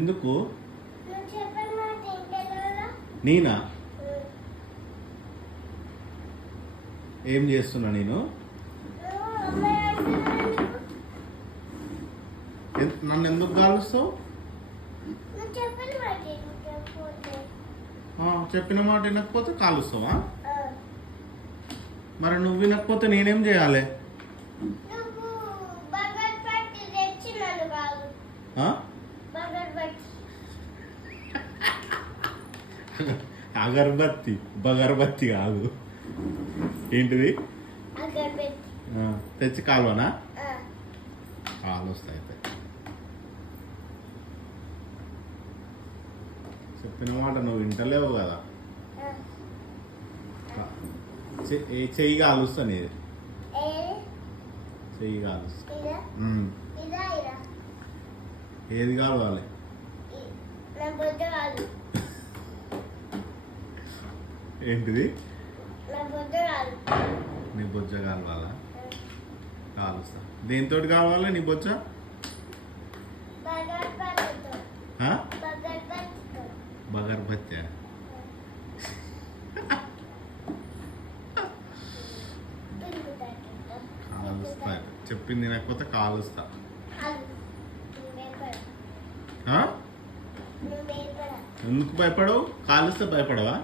ఎందుకు? నేనా? ఏం చేస్తున్నా నేను? నన్ను ఎందుకు కాలుస్తావు? చెప్పిన మాట వినకపోతే కాలుస్తావా? మరి నువ్వు వినకపోతే నేనేం చేయాలి? అగరబత్తి బగరబత్తి కాదు. ఏంటిది? తెచ్చి కాలువనా? కాలు వస్తాయి. చెప్పిన మాట నువ్వు వింటలేవు కదా. చెయ్యి కాలుస్తా నేను. చెయ్యి కాలుస్తా. ఏది కావాలి? ఏంటిది? నీ బొజ్జ కావాలా? కాలుస్తా. దేనితో కావాలి నీ బొజ్జ? బగర్బత్తి. కాలుస్తా. చెప్పింది తినకపోతే కాలుస్తా. ఎందుకు భయపడవు? కాలుస్తే భయపడవా?